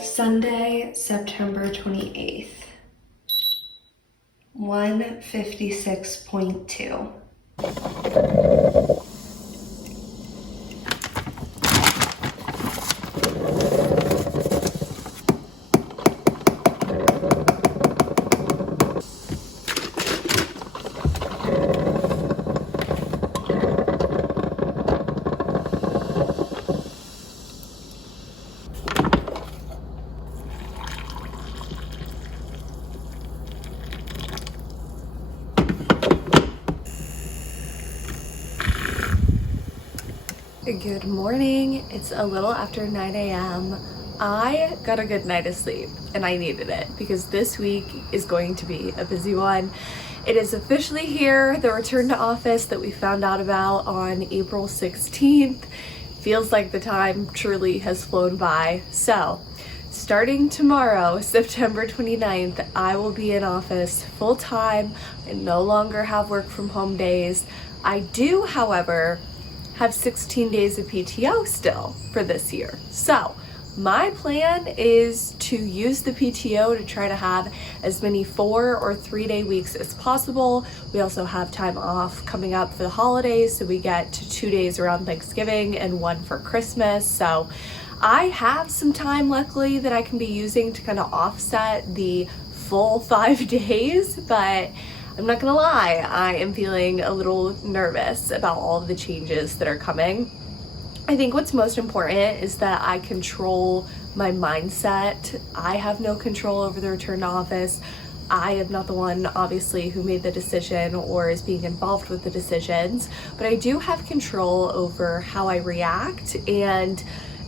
Sunday, September 28th, 1:56.2. Good morning. It's a little after 9 a.m. I got a good night of sleep and I needed it because this week is going to be a busy one. It is officially here, the return to office that we found out about on April 16th. Feels like the time truly has flown by. So, starting tomorrow, September 29th, I will be in office full time. I no longer have work from home days. I do, however, have 16 days of PTO still for this year. So my plan is to use the PTO to try to have as many 4 or 3 day weeks as possible. We also have time off coming up for the holidays, so we get to 2 days around Thanksgiving and 1 for Christmas. So I have some time, luckily, that I can be using to kind of offset the full 5 days, but I'm not gonna lie, I am feeling a little nervous about all of the changes that are coming. I think what's most important is that I control my mindset. I have no control over the return to office. I am not the one, obviously, who made the decision or is being involved with the decisions, but I do have control over how I react and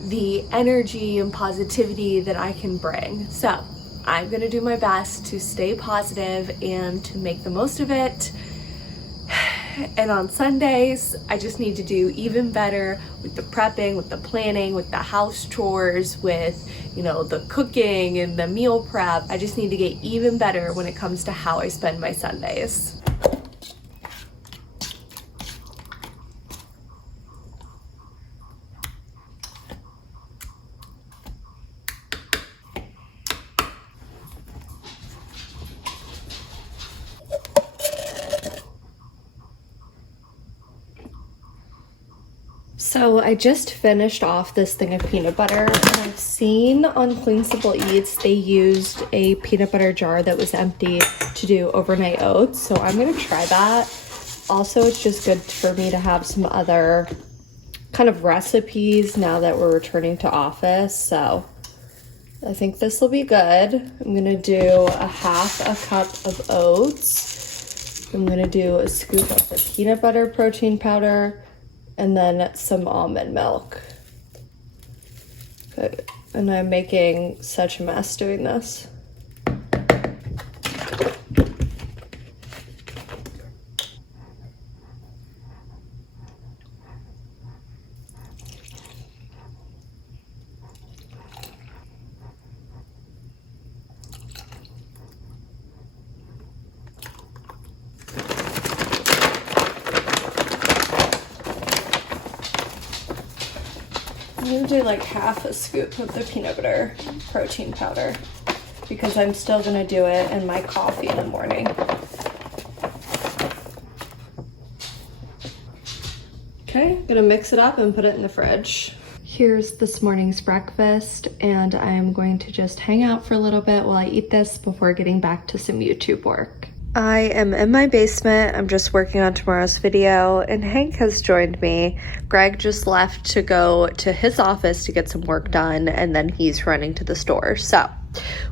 the energy and positivity that I can bring. So I'm gonna do my best to stay positive and to make the most of it. And on Sundays, I just need to do even better with the prepping, with the planning, with the house chores, with, the cooking and the meal prep. I just need to get even better when it comes to how I spend my Sundays. So I just finished off this thing of peanut butter, and I've seen on Clean Simple Eats they used a peanut butter jar that was empty to do overnight oats, so I'm gonna try that. Also, it's just good for me to have some other kind of recipes now that we're returning to office, so I think this will be good. I'm gonna do a half a cup of oats. I'm gonna do a scoop of the peanut butter protein powder, and then some almond milk. Okay. And I'm making such a mess doing this. I'm gonna do like half a scoop of the peanut butter protein powder because I'm still gonna do it in my coffee in the morning. Okay, I'm gonna mix it up and put it in the fridge. Here's this morning's breakfast, and I'm going to just hang out for a little bit while I eat this before getting back to some YouTube work. I am in my basement. I'm just working on tomorrow's video, and Hank has joined me. Greg just left to go to his office to get some work done, and then he's running to the store. So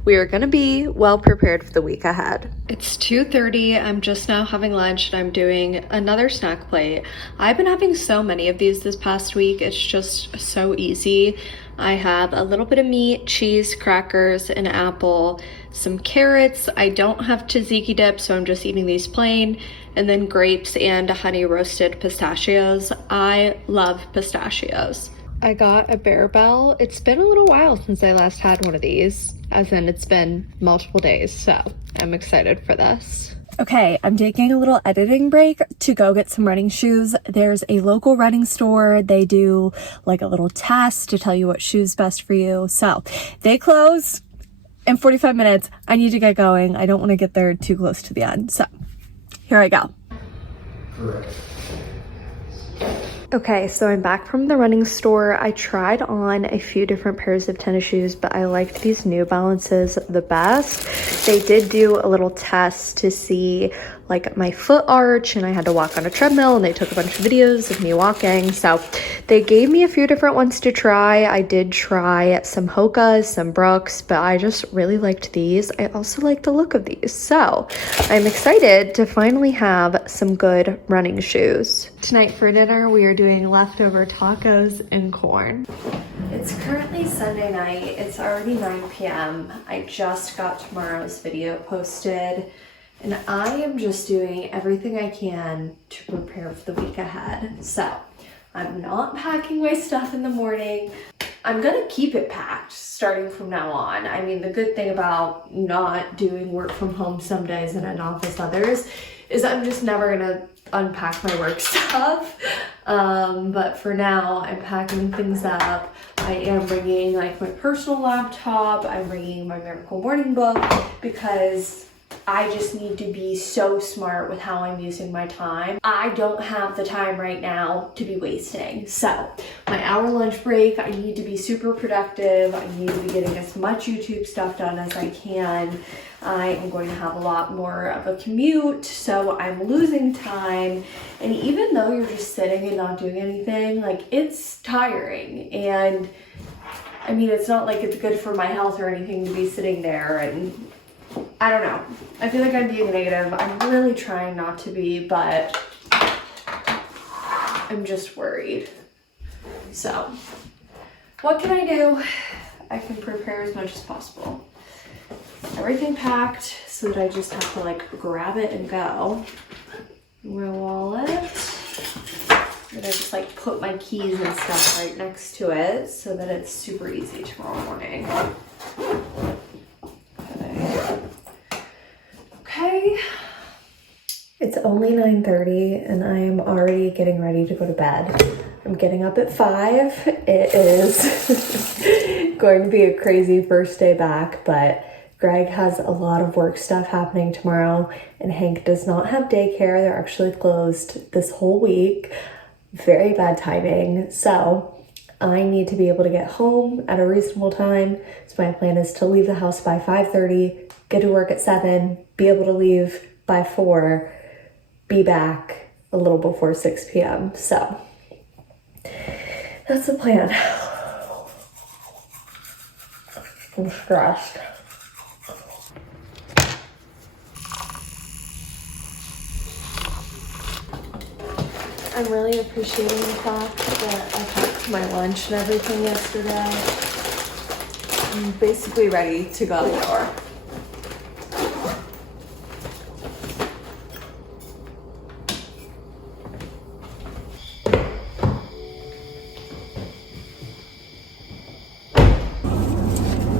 we are going to be well prepared for the week ahead. It's 2:30. I'm just now having lunch, and I'm doing another snack plate. I've been having so many of these this past week. It's just so easy. I have a little bit of meat, cheese, crackers, an apple, some carrots. I don't have tzatziki dip, so I'm just eating these plain, and then grapes and honey roasted pistachios. I love pistachios. I got a bear bell. It's been a little while since I last had one of these, as in it's been multiple days, so I'm excited for this. Okay, I'm taking a little editing break to go get some running shoes. There's a local running store. They do like a little test to tell you what shoe's best for you. So they close in 45 minutes. I need to get going. I don't want to get there too close to the end. So here I go. Correct. Okay, so I'm back from the running store. I tried on a few different pairs of tennis shoes, but I liked these New Balances the best. They did do a little test to see like my foot arch, and I had to walk on a treadmill, and they took a bunch of videos of me walking. So they gave me a few different ones to try. I did try some Hoka's, some Brooks, but I just really liked these. I also like the look of these. So I'm excited to finally have some good running shoes. Tonight for dinner, we are doing leftover tacos and corn. It's currently Sunday night. It's already 9 p.m. I just got tomorrow's video posted, and I am just doing everything I can to prepare for the week ahead. So I'm not packing my stuff in the morning. I'm gonna keep it packed starting from now on. I mean, the good thing about not doing work from home some days and in office others is I'm just never gonna unpack my work stuff. But for now, I'm packing things up. I am bringing like my personal laptop. I'm bringing my Miracle Morning book because I just need to be so smart with how I'm using my time. I don't have the time right now to be wasting. So my hour lunch break, I need to be super productive. I need to be getting as much YouTube stuff done as I can. I am going to have a lot more of a commute, so I'm losing time. And even though you're just sitting and not doing anything, like, it's tiring. And I mean, it's not like it's good for my health or anything to be sitting there, and I don't know. I feel like I'm being negative. I'm really trying not to be, but I'm just worried. So what can I do? I can prepare as much as possible. Everything packed so that I just have to like grab it and go. My wallet. I'm gonna just like put my keys and stuff right next to it so that it's super easy tomorrow morning. Okay. It's only 9:30 and I am already getting ready to go to bed. I'm getting up at 5. It is going to be a crazy first day back, but Greg has a lot of work stuff happening tomorrow, and Hank does not have daycare. They're actually closed this whole week. Very bad timing. So I need to be able to get home at a reasonable time. So my plan is to leave the house by 5:30, get to work at 7, be able to leave by 4, be back a little before 6 p.m. So that's the plan. I'm stressed. I'm really appreciating the fact that I packed my lunch and everything yesterday. I'm basically ready to go out the door.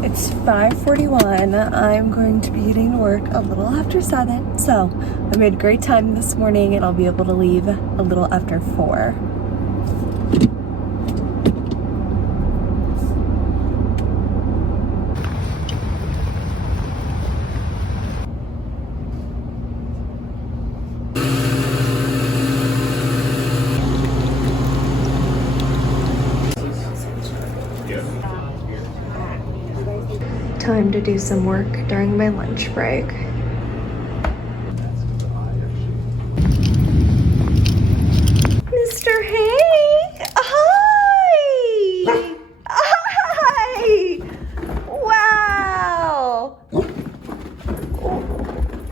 It's 5:41. I'm going to be getting to work a little after 7, so I made great time this morning, and I'll be able to leave a little after 4. Time to do some work during my lunch break. Mr. Hank! Hi! Hi! Wow!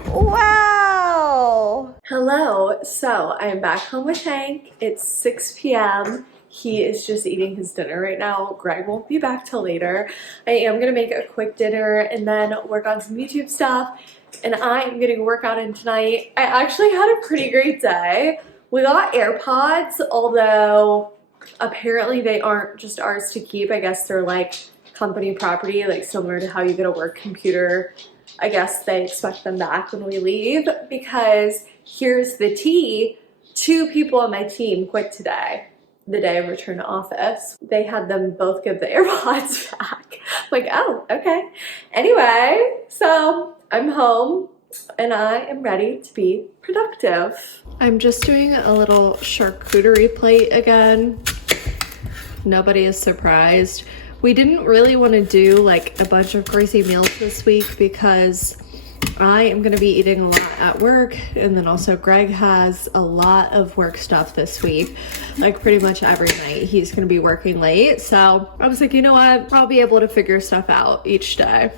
Wow! Hello. So I'm back home with Hank. It's 6 p.m. He is just eating his dinner right now. Greg won't be back till later. I am gonna make a quick dinner and then work on some YouTube stuff. And I am getting a workout in tonight. I actually had a pretty great day. We got AirPods, although Apparently they aren't just ours to keep. I guess they're like company property, like similar to how you get a work computer. I guess they expect them back when we leave, because here's the tea. 2 people on my team quit today, the day I returned to office. They had them both give the AirPods back. I'm like, oh, okay. Anyway, so I'm home and I am ready to be productive. I'm just doing a little charcuterie plate again. Nobody is surprised. We didn't really want to do like a bunch of crazy meals this week because I am going to be eating a lot at work, and then also Greg has a lot of work stuff this week. Like pretty much every night he's going to be working late. So I was like, you know what? I'll be able to figure stuff out each day.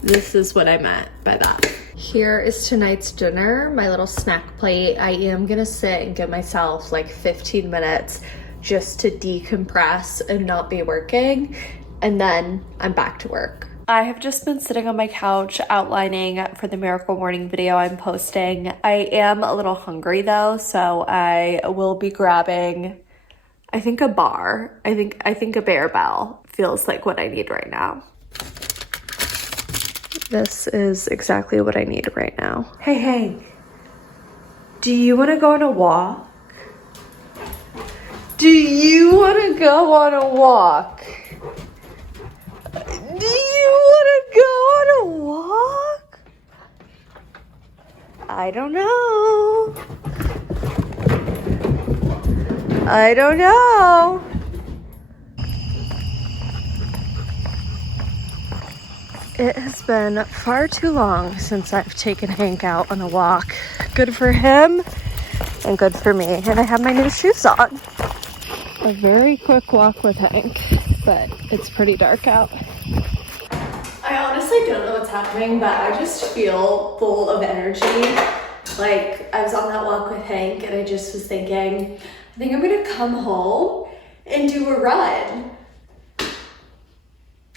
This is what I meant by that. Here is tonight's dinner, my little snack plate. I am going to sit and give myself like 15 minutes just to decompress and not be working, and then I'm back to work. I have just been sitting on my couch outlining for the Miracle Morning video I'm posting. I am a little hungry though, so I will be grabbing, I think a bar. I think a Bear Bell feels like what I need right now. This is exactly what I need right now. Hey, do you want to go on a walk? Do you want to go on a walk? Do you want to go on a walk? I don't know. I don't know. It has been far too long since I've taken Hank out on a walk. Good for him and good for me. And I have my new shoes on. A very quick walk with Hank, but it's pretty dark out. I honestly don't know what's happening, but I just feel full of energy. Like, I was on that walk with Hank and I just was thinking, I think I'm gonna come home and do a run.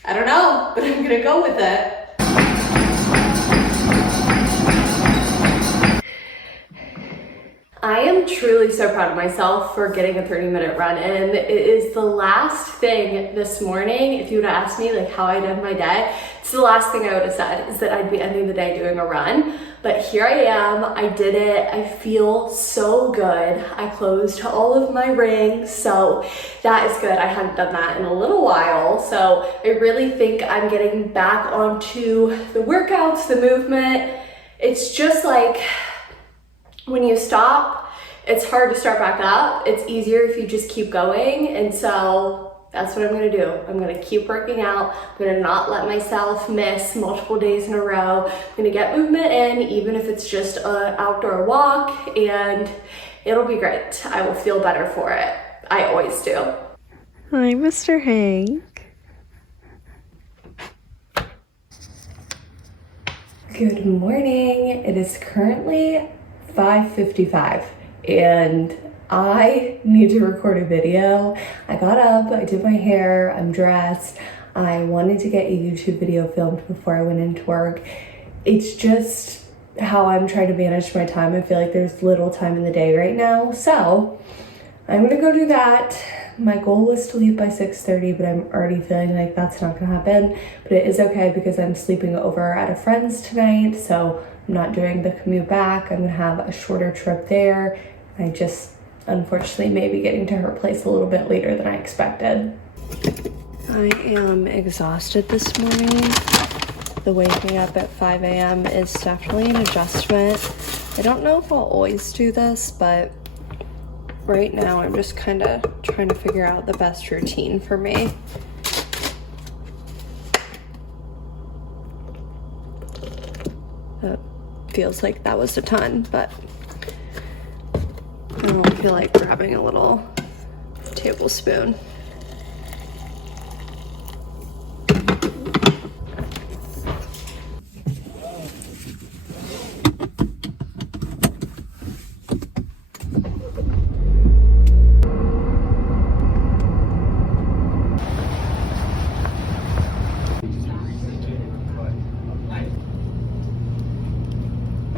I don't know, but I'm gonna go with it. I am truly so proud of myself for getting a 30-minute run in. It is the last thing this morning. If you would have asked me like how I'd end my day, it's the last thing I would have said is that I'd be ending the day doing a run. But here I am, I did it. I feel so good. I closed all of my rings, so that is good. I hadn't done that in a little while. So I really think I'm getting back onto the workouts, the movement. It's just like, when you stop, it's hard to start back up. It's easier if you just keep going. And so that's what I'm gonna do. I'm gonna keep working out. I'm gonna not let myself miss multiple days in a row. I'm gonna get movement in, even if it's just an outdoor walk, and it'll be great. I will feel better for it. I always do. Hi, Mr. Hank. Good morning. It is currently 5:55 and I need to record a video. I got up, I did my hair, I'm dressed. I wanted to get a YouTube video filmed before I went into work. It's just how I'm trying to manage my time. I feel like there's little time in the day right now. So I'm gonna go do that. My goal was to leave by 6:30, but I'm already feeling like that's not gonna happen. But it is okay because I'm sleeping over at a friend's tonight, so I'm not doing the commute back. I'm gonna have a shorter trip there. I just, unfortunately, may be getting to her place a little bit later than I expected. I am exhausted this morning. The waking up at 5 a.m. is definitely an adjustment. I don't know if I'll always do this, but right now I'm just kind of trying to figure out the best routine for me. That feels like that was a ton, but I don't feel like grabbing a little tablespoon.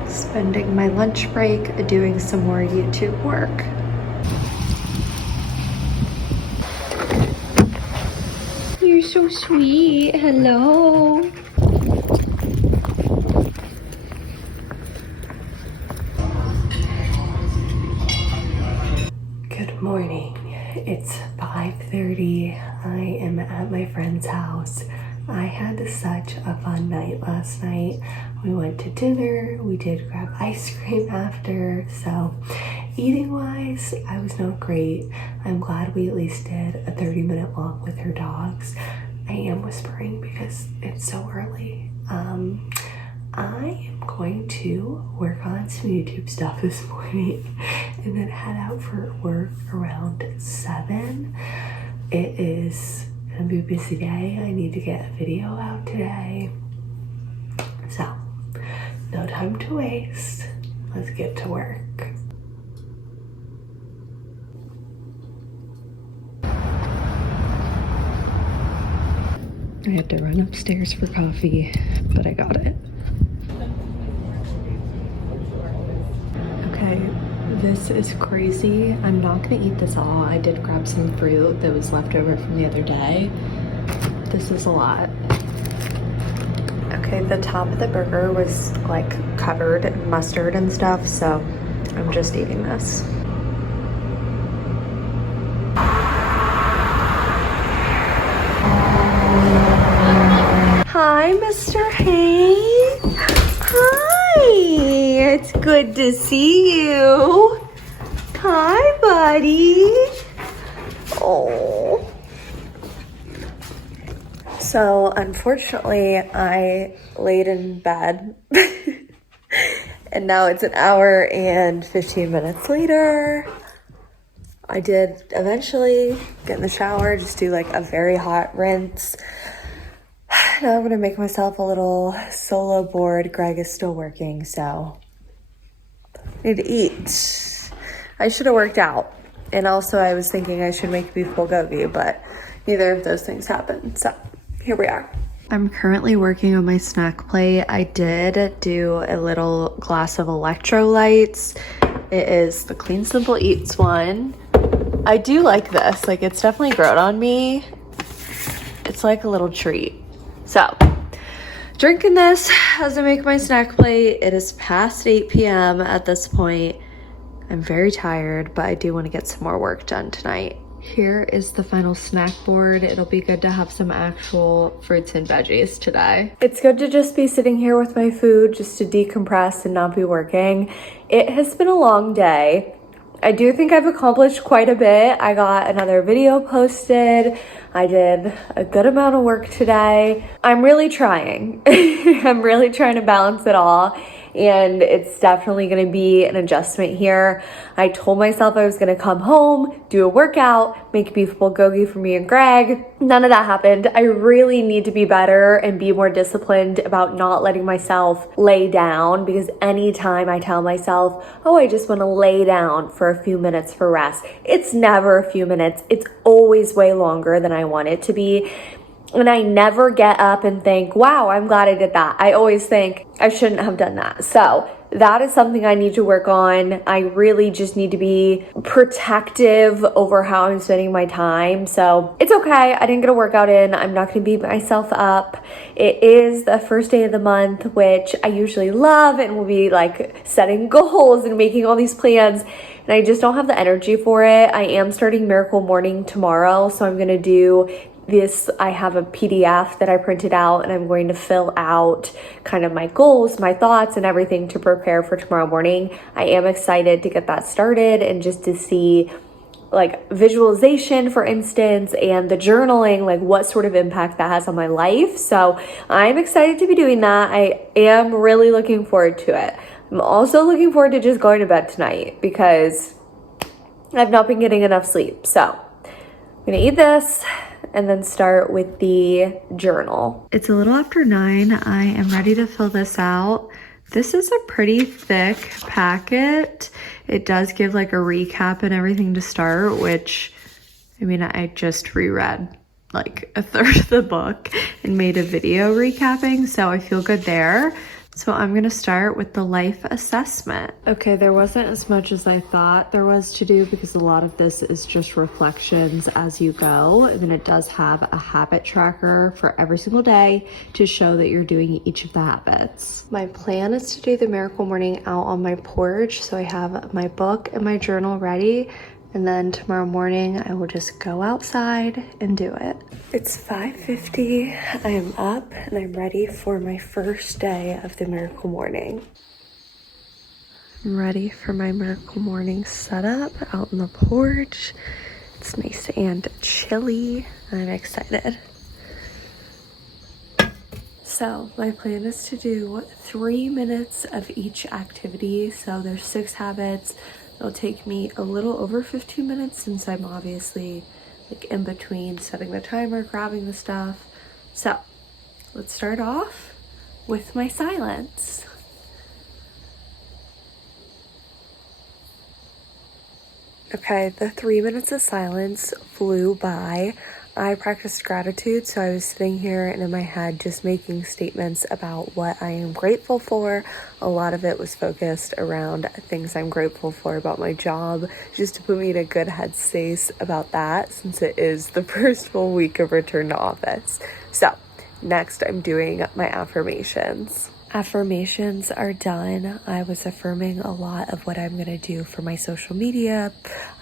Spending my lunch break doing some more YouTube work. so sweet. Hello. Good morning. It's 5:30. I am at my friend's house. I had such a fun night last night. We went to dinner. We did grab ice cream after. So eating wise, I was not great. I'm glad we at least did a 30-minute walk with her dogs. I am whispering because it's so early. I am going to work on some YouTube stuff this morning and then head out for work around 7. It is gonna be a busy day. I need to get a video out today. So, no time to waste. Let's get to work. I had to run upstairs for coffee, but I got it. Okay, this is crazy. I'm not gonna eat this all. I did grab some fruit that was left over from the other day. This is a lot. Okay, the top of the burger was like covered in mustard and stuff, so I'm just eating this. Hi, Mr. Hank. Hi, it's good to see you. Hi, buddy. Oh. So, unfortunately, I laid in bed and now it's an hour and 15 minutes later. I did eventually get in the shower, just do like a very hot rinse. Now I'm gonna make myself a little solo board. Greg is still working, so I need to eat. I should have worked out. And also I was thinking I should make beef bulgogi, but neither of those things happened. So here we are. I'm currently working on my snack plate. I did do a little glass of electrolytes. It is the Clean Simple Eats one. I do like this. Like, it's definitely grown on me. It's like a little treat. So, drinking this as I make my snack plate. It is past 8 p.m. at this point. I'm very tired, but I do want to get some more work done tonight. Here is the final snack board. It'll be good to have some actual fruits and veggies today. It's good to just be sitting here with my food, just to decompress and not be working. It has been a long day. I do think I've accomplished quite a bit. I got another video posted. I did a good amount of work today. I'm really trying. I'm really trying to balance it all. And it's definitely gonna be an adjustment here. I told myself I was gonna come home, do a workout, make beef bulgogi for me and Greg. None of that happened. I really need to be better and be more disciplined about not letting myself lay down, because anytime I tell myself, oh, I just wanna lay down for a few minutes for rest, it's never a few minutes. It's always way longer than I want it to be. And I never get up and think, wow, I'm glad I did that. I always think I shouldn't have done that. So that is something I need to work on. I really just need to be protective over how I'm spending my time. So it's okay. I didn't get a workout in. I'm not going to beat myself up. It is the first day of the month, which I usually love, and will be like setting goals and making all these plans. And I just don't have the energy for it. I am starting Miracle Morning tomorrow. So I'm going to do this. I have a PDF that I printed out, and I'm going to fill out kind of my goals, my thoughts, and everything to prepare for tomorrow morning. I am excited to get that started and just to see like visualization, for instance, and the journaling, like what sort of impact that has on my life. So I'm excited to be doing that. I am really looking forward to it. I'm also looking forward to just going to bed tonight because I've not been getting enough sleep. So I'm gonna eat this and then start with the journal. It's a little after 9. I am ready to fill this out. This is a pretty thick packet. It does give like a recap and everything to start, which, I mean, I just reread like a third of the book and made a video recapping, so I feel good there. So I'm gonna start with the life assessment. Okay, there wasn't as much as I thought there was to do because a lot of this is just reflections as you go. And then it does have a habit tracker for every single day to show that you're doing each of the habits. My plan is to do the miracle morning out on my porch. So I have my book and my journal ready. And then tomorrow morning, I will just go outside and do it. It's 5:50, I am up and I'm ready for my first day of the miracle morning. I'm ready for my miracle morning setup out on the porch. It's nice and chilly, and I'm excited. So my plan is to do 3 minutes of each activity. So there's 6 habits. It'll take me a little over 15 minutes since I'm obviously like in between setting the timer, grabbing the stuff. So let's start off with my silence. Okay, the 3 minutes of silence flew by. I practiced gratitude, so I was sitting here and in my head just making statements about what I am grateful for. A lot of it was focused around things I'm grateful for about my job, just to put me in a good headspace about that since it is the first full week of return to office. So next I'm doing my affirmations. Affirmations are done. I was affirming a lot of what I'm going to do for my social media.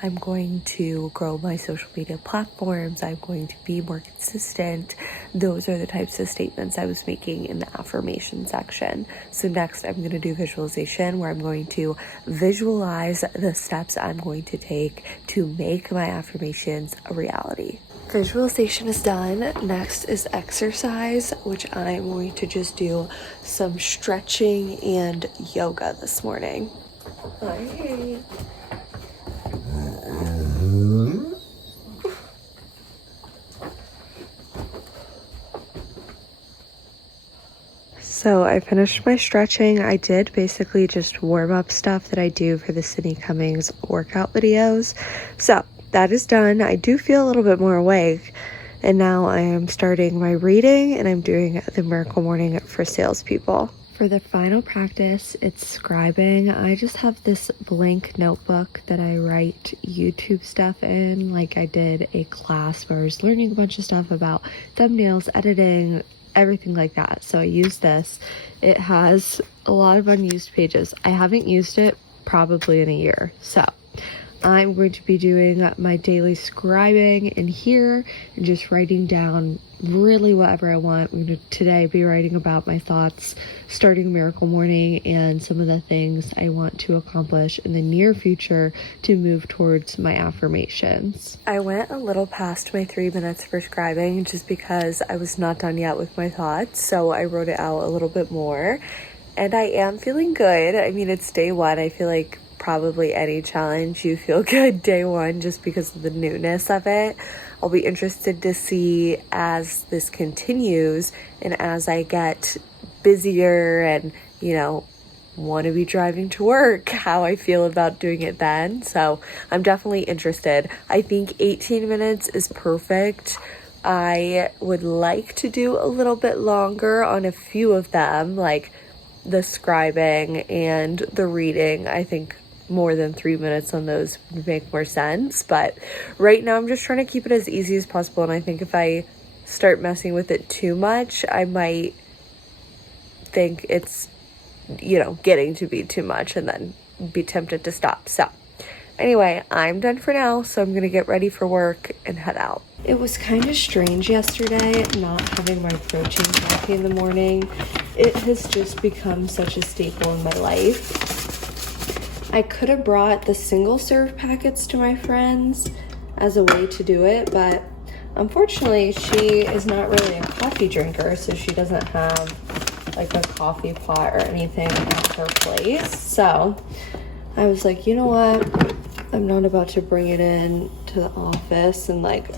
I'm going to grow my social media platforms. I'm going to be more consistent. Those are the types of statements I was making in the affirmation section. So next I'm going to do visualization, where I'm going to visualize the steps I'm going to take to make my affirmations a reality. Visualization is done. Next is exercise, which I'm going to just do some stretching and yoga this morning. Hi. So I finished my stretching. I did basically just warm up stuff that I do for the Sydney Cummings workout videos. So that is done. I do feel a little bit more awake, and now I am starting my reading and I'm doing the miracle morning for salespeople. For the final practice, it's scribing. I just have this blank notebook that I write YouTube stuff in. Like I did a class where I was learning a bunch of stuff about thumbnails, editing, everything like that. So I use this. It has a lot of unused pages. I haven't used it probably in a year. So I'm going to be doing my daily scribing in here and just writing down really whatever I want. I'm going to today be writing about my thoughts starting miracle morning and some of the things I want to accomplish in the near future to move towards my affirmations. I went a little past my 3 minutes for scribing just because I was not done yet with my thoughts, so I wrote it out a little bit more, and I am feeling good. I mean, it's day one. I feel like probably any challenge you feel good day one just because of the newness of it. I'll be interested to see as this continues and as I get busier and, you know, want to be driving to work, how I feel about doing it then. So I'm definitely interested. I think 18 minutes is perfect. I would like to do a little bit longer on a few of them, like the scribing and the reading. I think more than 3 minutes on those would make more sense, but right now I'm just trying to keep it as easy as possible, and I think if I start messing with it too much, I might think it's, you know, getting to be too much and then be tempted to stop. So anyway, I'm done for now, so I'm gonna get ready for work and head out. It was kind of strange yesterday not having my protein coffee in the morning. It has just become such a staple in my life. I could have brought the single serve packets to my friends as a way to do it, but unfortunately she is not really a coffee drinker, so she doesn't have like a coffee pot or anything at her place. So I was like, you know what? I'm not about to bring it in to the office and like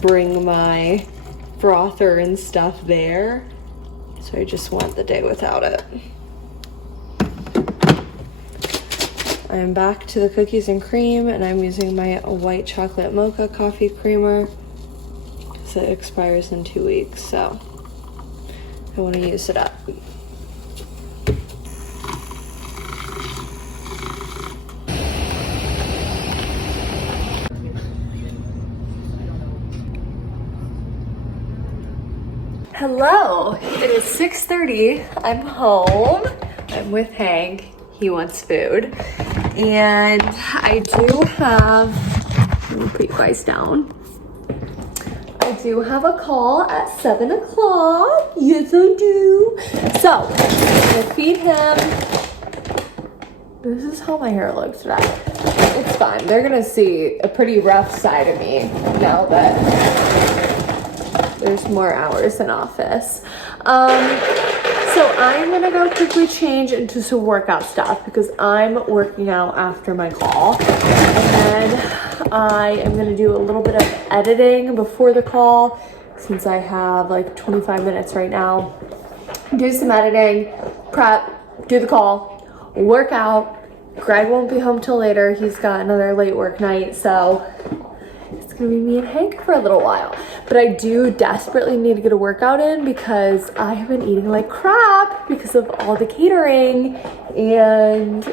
bring my frother and stuff there. So I just went the day without it. I'm back to the cookies and cream, and I'm using my white chocolate mocha coffee creamer because it expires in 2 weeks, so I want to use it up. Hello, it is 6:30. I'm home. I'm with Hank. He wants food. And I do have, let me put you guys down. I do have a call at 7 o'clock. Yes, I do. So, I'm gonna feed him. This is how my hair looks today. It's fine. They're gonna see a pretty rough side of me now that there's more hours in office. So I'm gonna go quickly change into some workout stuff because I'm working out after my call. And then I am gonna do a little bit of editing before the call since I have like 25 minutes right now. Do some editing, prep, do the call, work out. Greg won't be home till later. He's got another late work night, so it's gonna be me and Hank for a little while. But I do desperately need to get a workout in because I have been eating like crap because of all the catering, and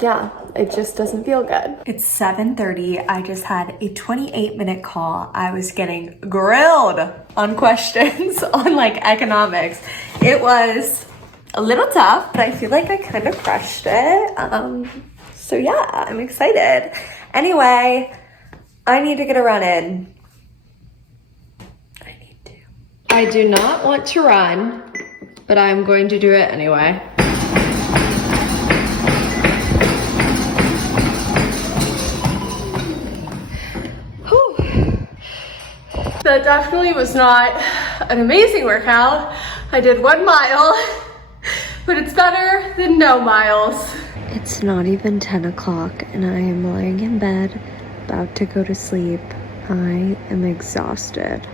yeah, it just doesn't feel good. It's 7:30. I just had a 28-minute call. I was getting grilled on questions on like economics. It was a little tough, but I feel like I kind of crushed it. So yeah, I'm excited. Anyway, I need to get a run in. I do not want to run, but I'm going to do it anyway. Whew. That definitely was not an amazing workout. I did 1 mile, but it's better than no miles. It's not even 10 o'clock and I am lying in bed, about to go to sleep. I am exhausted.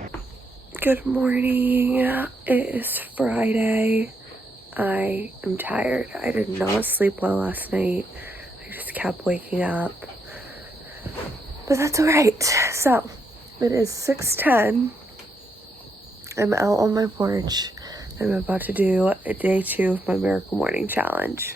Good morning. It is Friday. I am tired. I did not sleep well last night. I just kept waking up. But that's alright. So, it is 6:10. I'm out on my porch. I'm about to do a day 2 of my Miracle Morning Challenge.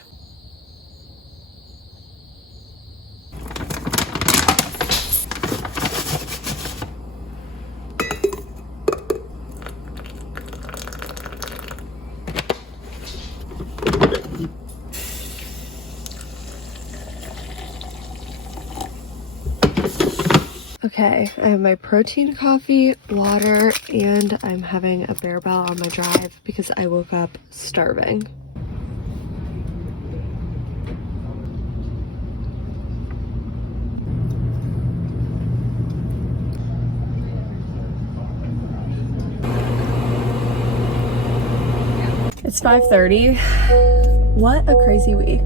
Okay, I have my protein coffee, water, and I'm having a Bear Bell on my drive because I woke up starving. It's 5:30. What a crazy week.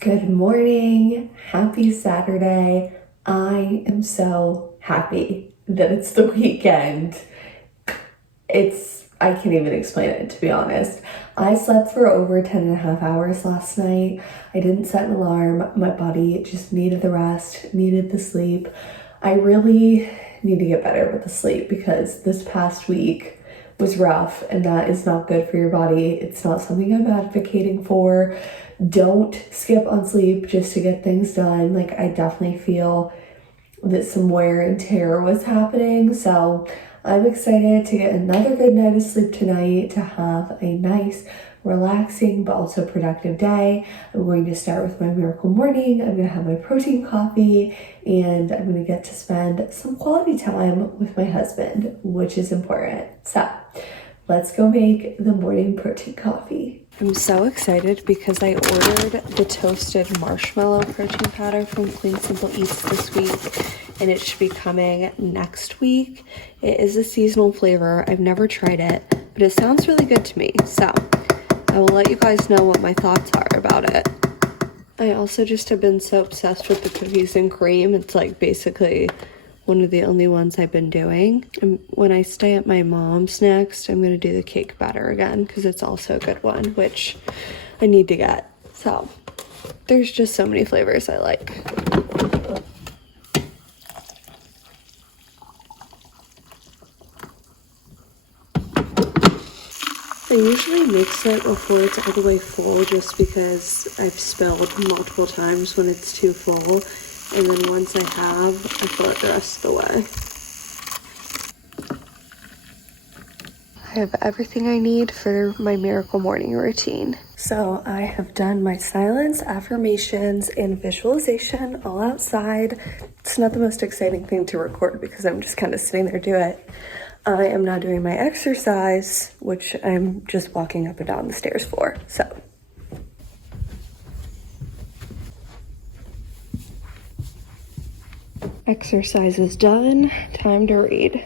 Good morning. Happy Saturday. I am so happy that it's the weekend. I can't even explain it, to be honest. I slept for over 10.5 hours last night. I didn't set an alarm. My body just needed the rest, needed the sleep. I really need to get better with the sleep because this past week was rough and that is not good for your body. It's not something I'm advocating for. Don't skip on sleep just to get things done. Like, I definitely feel that some wear and tear was happening. So I'm excited to get another good night of sleep tonight, to have a nice, relaxing, but also productive day. I'm going to start with my Miracle Morning. I'm going to have my protein coffee, and I'm going to get to spend some quality time with my husband, which is important. So let's go make the morning protein coffee. I'm so excited because I ordered the toasted marshmallow protein powder from Clean Simple Eats this week, and it should be coming next week. It is a seasonal flavor. I've never tried it, but it sounds really good to me. So I will let you guys know what my thoughts are about it. I also just have been so obsessed with the cookies and cream. It's like basically one of the only ones I've been doing. And when I stay at my mom's next, I'm gonna do the cake batter again because it's also a good one, which I need to get. So there's just so many flavors I like. I usually mix it before it's all the way full just because I've spilled multiple times when it's too full. And then once I have, I fill it the rest of the way. I have everything I need for my miracle morning routine. So I have done my silence, affirmations, and visualization all outside. It's not the most exciting thing to record because I'm just kind of sitting there doing it. I am now doing my exercise, which I'm just walking up and down the stairs for. So exercise is done. Time to read.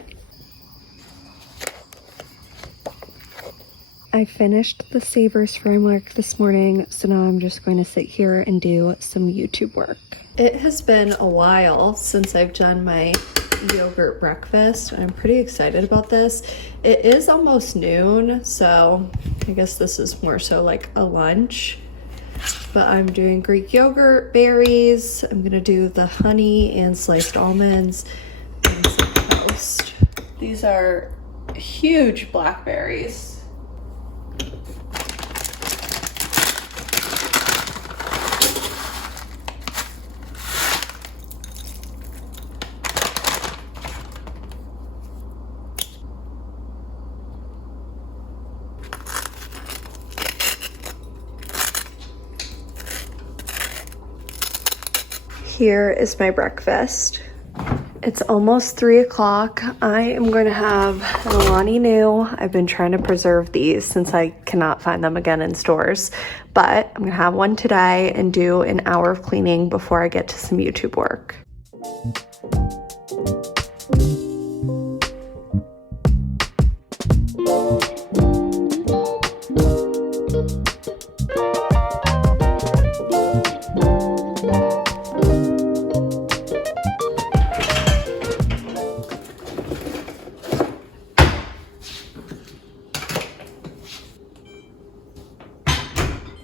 I finished the Savers framework this morning, so now I'm just going to sit here and do some YouTube work. It has been a while since I've done my yogurt breakfast. I'm pretty excited about this. It is almost noon, so I guess this is more so like a lunch. But I'm doing Greek yogurt, berries. I'm gonna do the honey and sliced almonds and some toast. These are huge blackberries. Here is my breakfast. It's almost 3 o'clock. I am going to have an Alani Nu. I've been trying to preserve these since I cannot find them again in stores, but I'm going to have one today and do an hour of cleaning before I get to some YouTube work.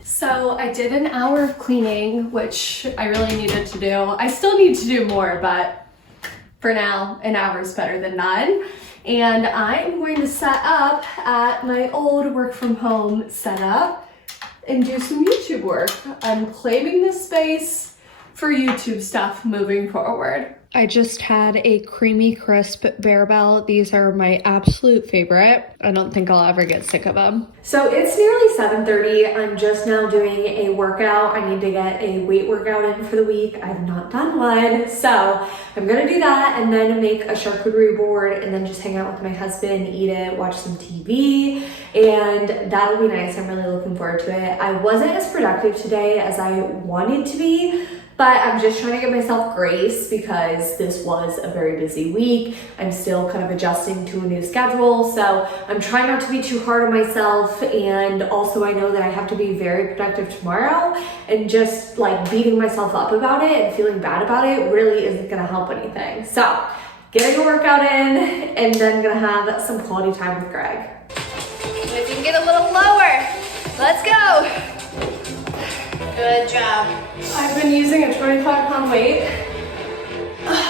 So I did an hour of cleaning, which I really needed to do. I still need to do more, but for now, an hour is better than none. And I am going to set up at my old work from home setup and do some YouTube work. I'm claiming this space for YouTube stuff moving forward. I just had a creamy crisp Bearbell. These are my absolute favorite. I don't think I'll ever get sick of them. So it's nearly 7:30. I'm just now doing a workout. I need to get a weight workout in for the week. I've not done one. So I'm gonna do that and then make a charcuterie board and then just hang out with my husband, eat it, watch some TV, and that'll be nice. I'm really looking forward to it. I wasn't as productive today as I wanted to be, but I'm just trying to give myself grace because this was a very busy week. I'm still kind of adjusting to a new schedule. So I'm trying not to be too hard on myself. And also I know that I have to be very productive tomorrow, and just like beating myself up about it and feeling bad about it really isn't gonna help anything. So getting a workout in and then gonna have some quality time with Greg. And if you can get a little lower, let's go. Good job. I've been using a 25-pound weight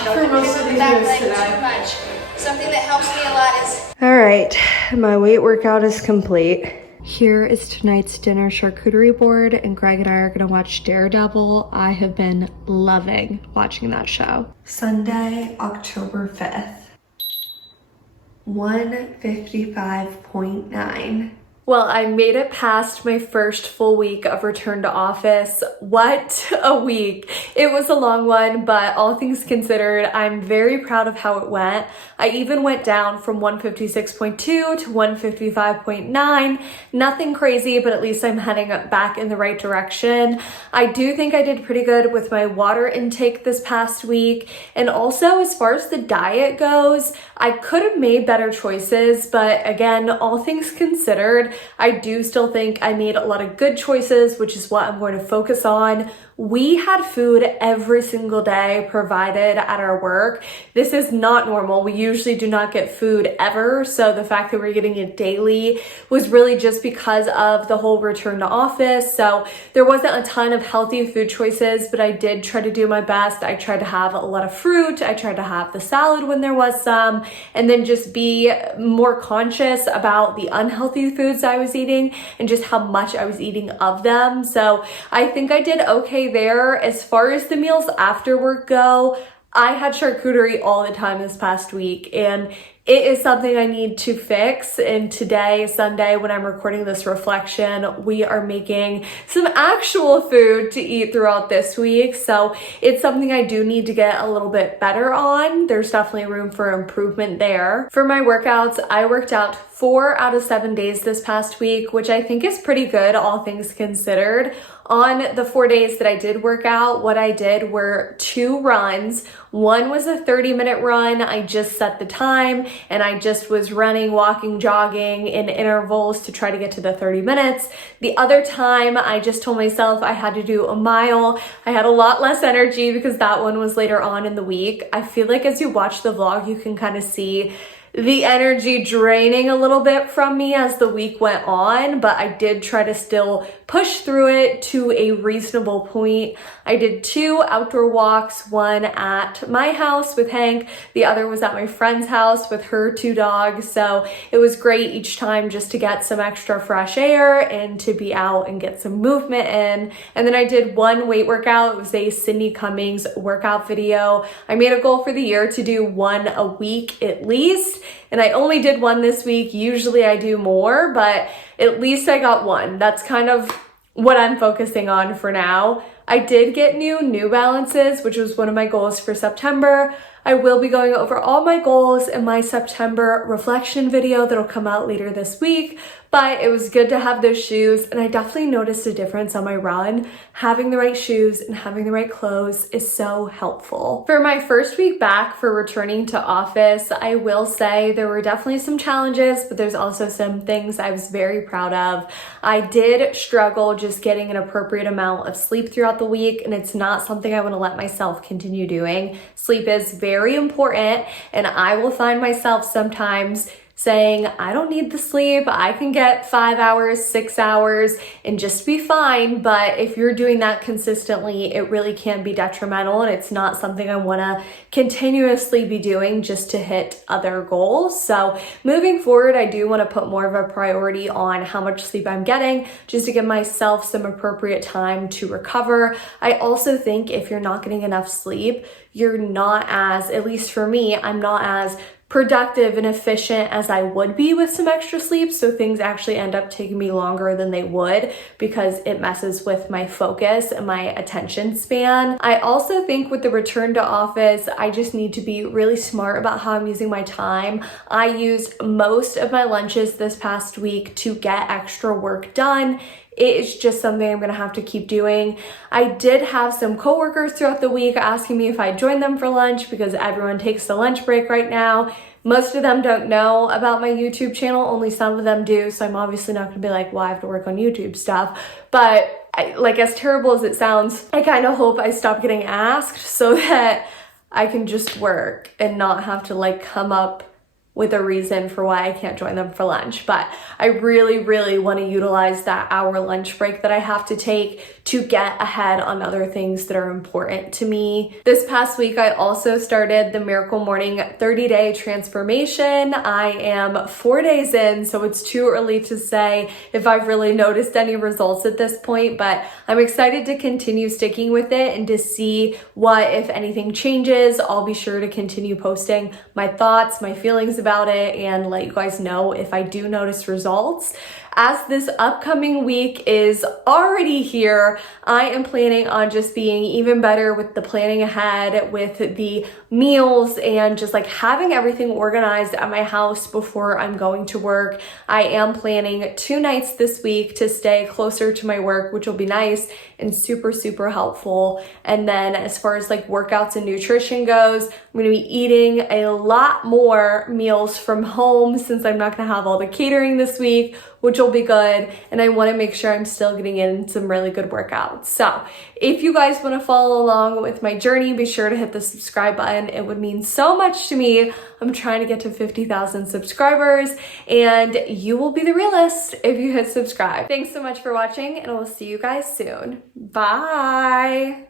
for most of these moves today. Too much. Something that helps me a lot is... All right, my weight workout is complete. Here is tonight's dinner charcuterie board, and Greg and I are gonna watch Daredevil. I have been loving watching that show. Sunday, October 5th. 155.9. Well, I made it past my first full week of return to office. What a week. It was a long one, but all things considered, I'm very proud of how it went. I even went down from 156.2 to 155.9. Nothing crazy, but at least I'm heading back in the right direction. I do think I did pretty good with my water intake this past week. And also, as far as the diet goes, I could have made better choices, but again, all things considered, I do still think I made a lot of good choices, which is what I'm going to focus on we had food every single day provided at our work. This is not normal. We usually do not get food ever. So the fact that we're getting it daily was really just because of the whole return to office. So there wasn't a ton of healthy food choices, but I did try to do my best. I tried to have a lot of fruit. I tried to have the salad when there was some, and then just be more conscious about the unhealthy foods I was eating and just how much I was eating of them. So I think I did okay there. As far as the meals after work go, I had charcuterie all the time this past week, and it is something I need to fix. And today, Sunday, when I'm recording this reflection, we are making some actual food to eat throughout this week. So it's something I do need to get a little bit better on. There's definitely room for improvement there. For my workouts, I worked out 4 out of 7 days this past week, which I think is pretty good, all things considered. On the 4 days that I did work out, what I did were 2 runs. One was a 30-minute run. I just set the time and I just was running, walking, jogging in intervals to try to get to the 30 minutes. The other time, I just told myself I had to do a mile. I had a lot less energy because that one was later on in the week. I feel like as you watch the vlog, you can kind of see the energy draining a little bit from me as the week went on, but I did try to still push through it to a reasonable point. I did 2 outdoor walks, one at my house with Hank, the other was at my friend's house with her 2 dogs. So it was great each time just to get some extra fresh air and to be out and get some movement in. And then I did 1 weight workout. It was a Sydney Cummings workout video. I made a goal for the year to do 1 a week at least. And I only did 1 this week. Usually I do more, but at least I got 1. That's kind of what I'm focusing on for now. I did get New Balances, which was one of my goals for September. I will be going over all my goals in my September reflection video that'll come out later this week, but it was good to have those shoes, and I definitely noticed a difference on my run. Having the right shoes and having the right clothes is so helpful. For my first week back for returning to office, I will say there were definitely some challenges, but there's also some things I was very proud of. I did struggle just getting an appropriate amount of sleep throughout the week, and it's not something I want to let myself continue doing. Sleep is very important, and I will find myself sometimes saying, I don't need the sleep. I can get 5 hours, 6 hours and just be fine. But if you're doing that consistently, it really can be detrimental, and it's not something I want to continuously be doing just to hit other goals. So moving forward, I do want to put more of a priority on how much sleep I'm getting just to give myself some appropriate time to recover. I also think if you're not getting enough sleep, you're not as, at least for me, I'm not as productive and efficient as I would be with some extra sleep. So things actually end up taking me longer than they would because it messes with my focus and my attention span. I also think with the return to office, I just need to be really smart about how I'm using my time. I used most of my lunches this past week to get extra work done. It is just something I'm gonna have to keep doing. I did have some coworkers throughout the week asking me if I'd join them for lunch because everyone takes the lunch break right now. Most of them don't know about my YouTube channel, only some of them do, so I'm obviously not gonna be like, well, I have to work on YouTube stuff. But like, as terrible as it sounds, I kind of hope I stop getting asked so that I can just work and not have to like come up with a reason for why I can't join them for lunch. But I really, really want to utilize that hour lunch break that I have to take to get ahead on other things that are important to me. This past week, I also started the Miracle Morning 30-day transformation. I am 4 days in, so it's too early to say if I've really noticed any results at this point, but I'm excited to continue sticking with it and to see what, if anything, changes. I'll be sure to continue posting my thoughts, my feelings about it, and let you guys know if I do notice results. As this upcoming week is already here, I am planning on just being even better with the planning ahead, with the meals, and just like having everything organized at my house before I'm going to work. I am planning 2 nights this week to stay closer to my work, which will be nice and super, super helpful. And then as far as like workouts and nutrition goes, I'm gonna be eating a lot more meals from home since I'm not gonna have all the catering this week, which will still be good, and I want to make sure I'm still getting in some really good workouts. So if you guys want to follow along with my journey, be sure to hit the subscribe button. It would mean so much to me. I'm trying to get to 50,000 subscribers, and you will be the realest if you hit subscribe. Thanks so much for watching, and I will see you guys soon. Bye.